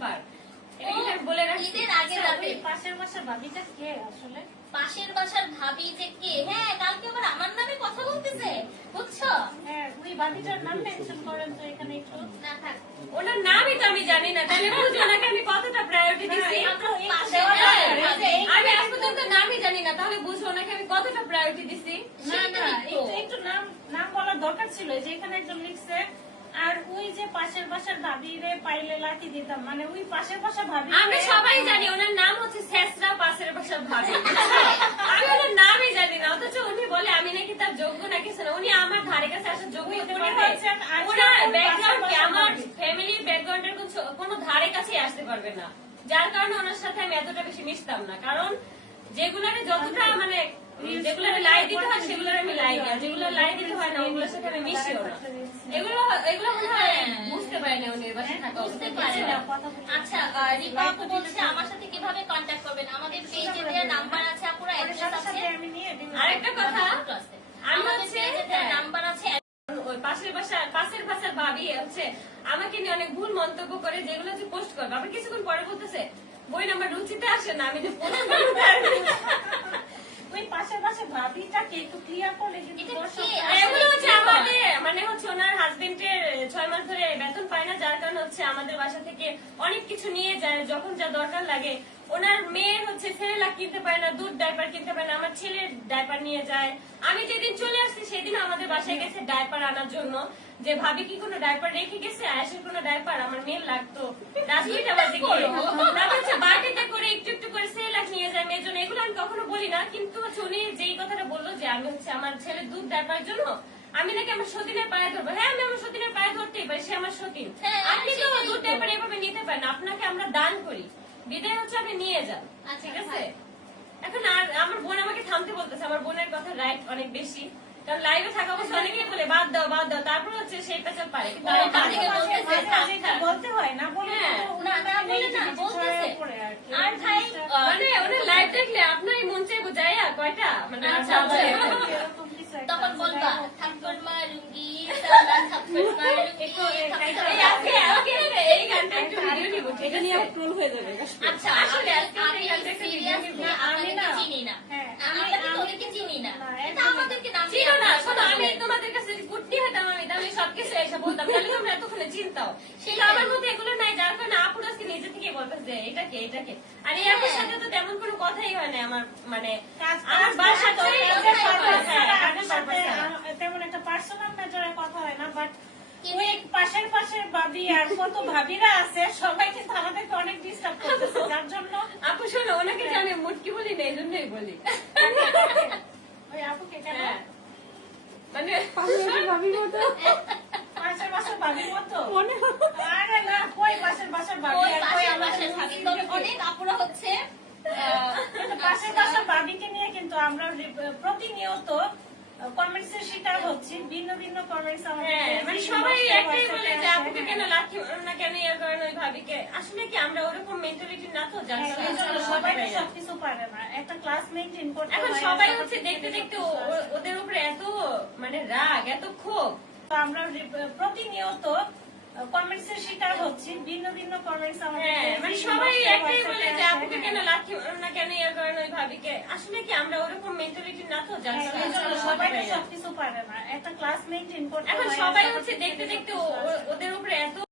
ব্যাপার। বলে রাখছি ঈদের আগে রাতে পাশের বাসার ভাবিটা কে আসলে? পাশের বাসার ভাবি যে কে, হ্যাঁ কালকে আবার আমার নামে কথা বলতেছে, বুঝছো? হ্যাঁ, ওই ভাবিটার নাম মেনশন করেন তো এখানে একটু। না থাক, ওনার নামই তো আমি জানি না, তাহলে বলছি ওনাকে আমি কতটা প্রায়োরিটি দিচ্ছি। আমি আজ পর্যন্ত নামই জানি না, তাহলে বুঝবো ওনাকে আমি কতটা প্রায়োরিটি দিচ্ছি। না না, একটু নাম বলার দরকার ছিল, যে এখানে একজন লিখছে আর ওই যে পাশের বাসার ভাবি রে পাইলে লাঠি দিতাম, মানে ওই পাশের বাসার ভাবি। আমরা সবাই জানি ওনার নাম হচ্ছে শেষরা পাশের বাসার ভাবি। আমি ওনার নামই জানি না, অথচ উনি বলে আমি নাকি তার যোগ্য না কিছু না। উনি আমার ধারে কাছে আসার যোগ্য হতে পারবে? ওনার ব্যাকগ্রাউন্ড কি আমার ফ্যামিলির ব্যাকগ্রাউন্ডের কোনো ধারে কাছে আসতে পারবে না, যার কারণে ওনার সাথে আমি এতটা বেশি মিশতাম না। কারণ যেগুলারে যতটা মানে যেগুলারে লাই দিতে হয় সেগুলোর আমি লাই দিই, যেগুলো লাই দিতে হয় না ওগুলোর সাথে আমি মিশিও না। এগুলো মনে হয় বুঝতে পারি না উনি বাসায় থাকা বুঝতে পারে না। আচ্ছা, রিপা আপু বলছে আমার সাথে কিভাবে কন্ট্যাক্ট করবেন? আমাদের পেজে দেওয়া নাম্বার আছে, আপুরা অ্যাড্রেস আছে। আমি নিয়ে দিলাম। আরেকটা কথা, আমাদের পেজে দেওয়া নাম্বার আছে। ওই পাশের বাসার ভাবি হচ্ছে আমাকে নিয়ে অনেক ভুল মন্তব্য করে, যেগুলো হচ্ছে পোস্ট করবে, আবার কিছুক্ষণ পরে বলতেছে বই নাম্বার রুচিতে আসে না, আমি যে পোস্ট করবো। ওই পাশের বাসার ভাবিটাকে একটু ক্লিয়ার করলে কিন্তু এগুলো হচ্ছে আমাদের মানে হচ্ছে ওনার হাজবেন্ডের 6 মাস ধরে বেতন পায় না, যার কারণে হচ্ছে আমাদের বাসা থেকে অনেক কিছু নিয়ে যায় যখন যা দরকার লাগে। ওনার মেয়ের হচ্ছে সেরেলাক কিনতে পারে না, দুধ ডাইপার কিনতে পারে না, আমার ছেলের ডাইপার নিয়ে যায়। আমি যেদিন চলে আসছি সেদিন আমাদের বাসায় গেছে ডাইপার আনার জন্য, যে ভাবি কি কোনো ডাইপার রেখে গেছে, আয়েশের কোনো ডাইপার আমার মেয়ের লাগতো, রাজুইটা বাজে গিয়ে তারপর হচ্ছে বাটিতে করে একটু একটু করে সেরেলাক নিয়ে যায় মেয়ের জন্য। এগুলো আমি কখনো বলি না, কিন্তু হচ্ছে উনি যেই কথাটা বললো যে আমি হচ্ছে আমার ছেলের দুধ ডাইপার জন্য আমি নাকি আমার সতীনের পায়ে ধরবো। হ্যাঁ, আমি আমার সতীনের পায়ে ধরতেই পারি, সে আমার সতীন। আপনি তো দুধ ডাইপার এভাবে নিতে পারেন, আপনাকে আমরা দান করি, বিদায় হচ্ছে আপনি নিয়ে যান, ঠিক আছে? এখন আর আমার বোন আমাকে থামতে বলতেছে, আমার বোনের কথা রাইট অনেক বেশি, কারণ লাইভে থাকা অবস্থা অনেকেই বলে বাদ দাও বাদ দাও, তারপর হচ্ছে সেই পেছন পারে, কিন্তু বলতে হয় না বলে আর ভাই মানে ওনার লাইভ দেখলে আপনার মন চাইবো যাইয়া কয়টা মানে তখন বলবা থাপ্পড় মার লুঙ্গি সালা থাপ্পড় মার লুঙ্গি। এই গানটা একটু ভিডিও নিব, এটা নিয়ে ট্রোল হয়ে যাবে। আচ্ছা, আসলে আমি সিরিয়াসলি আপনাদেরকে চিনি না, আমরা কিন্তু ওদেরকে চিনি না, এটা আমাদেরকে নাম ছিল না। শোনো, আমি তোমাদের কাছে যদি কুটনি হতাম আমি তাহলে সবকিছু এসে বলতাম, তাহলে তোমরা এতক্ষণে চিন্তাও। সেটা আমার মধ্যে এগুলো নাই, যার কারণে আপুর আজকে নিজে থেকে বলতেছে যে এটাকে এটাকে। আর এই আপুর সাথে তো তেমন কোনো কথাই হয় না আমার, মানে আমার বাসার তেমন একটা পার্সোনাল ম্যাটারে কথা হয় না, বাট ওই পাশের ভাবি আর কত ভাবিরা আছে সবাই কিন্তু আমাদেরকে অনেক ডিস্টার্ব করতেছে, যার জন্য আপু শোনো, ওনাকে জানে মুটকি বলি না, এই জন্যই বলি ওই আপুকে কেন মানে ভাবির মতো পাশের বাসার ভাবির মতো মনে হয়। আরে না, কই পাশের বাসার ভাবি আর কই আমাদের ভাবি। অনেক আপুরা হচ্ছে পাশের বাসার ভাবিকে নিয়ে কিন্তু আমরা প্রতিনিয়ত কমেন্টস এর শিকার হচ্ছি, ভিন্ন ভিন্ন কমেন্টস আমাদের। মানে সবাই একটাই বলে যে আপুকে কেন লাঠি না, কেন ইয়ে করেন ওই ভাবিকে। আসলে কি আমরা ওরকম মেন্টালিটি না, তো যার কারণে সবাই সবকিছু পারে না, একটা ক্লাস মেইনটেইন করতে হয়। এখন সবাই হচ্ছে দেখতে দেখতে ওদের উপরে এত মানে রাগ, এত ক্ষোভ। তো আমরা প্রতিনিয়ত কমেন্টস এর শিকার হচ্ছি, ভিন্ন ভিন্ন কমেন্টস আমাদের। মানে সবাই একটাই বলে যে আপুকে কেন লাঠি না, কেন ইয়ে করেন ওই ভাবিকে। আসলে কি আমরা ওরকম মেন্টালিটি না, তো যার কারণে সবাই সবকিছু পারে না, একটা ক্লাস মেইনটেইন করতে হয়। এখন সবাই হচ্ছে দেখতে দেখতে ওদের উপরে এত